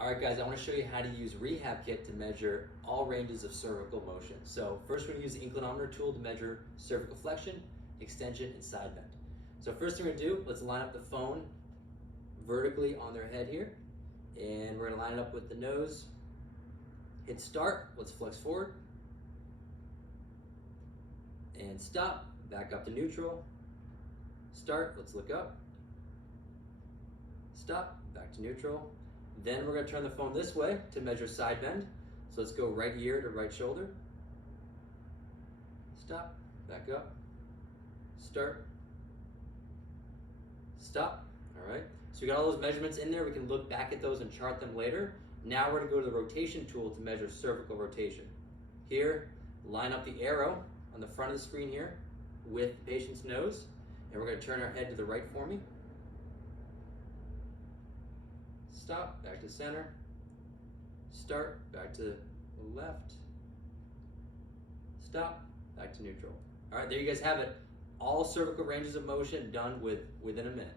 All right, guys, I want to show you how to use RehabKit to measure all ranges of cervical motion. So first we're going to use the inclinometer tool to measure cervical flexion, extension, and side bend. So first thing we're going to do, let's line up the phone vertically on their head here. And we're going to line it up with the nose. Hit start, let's flex forward. And stop, back up to neutral. Start, let's look up. Stop, back to neutral. Then we're going to turn the phone this way to measure side bend. So let's go right ear to right shoulder. Stop, back up. Start, stop. All right. So we got all those measurements in there. We can look back at those and chart them later. Now we're going to go to the rotation tool to measure cervical rotation. Here, line up the arrow on the front of the screen here with the patient's nose. And we're going to turn our head to the right for me. Stop, back to center. Start, back to the left. Stop, back to neutral. All right, there you guys have it. All cervical ranges of motion done within a minute.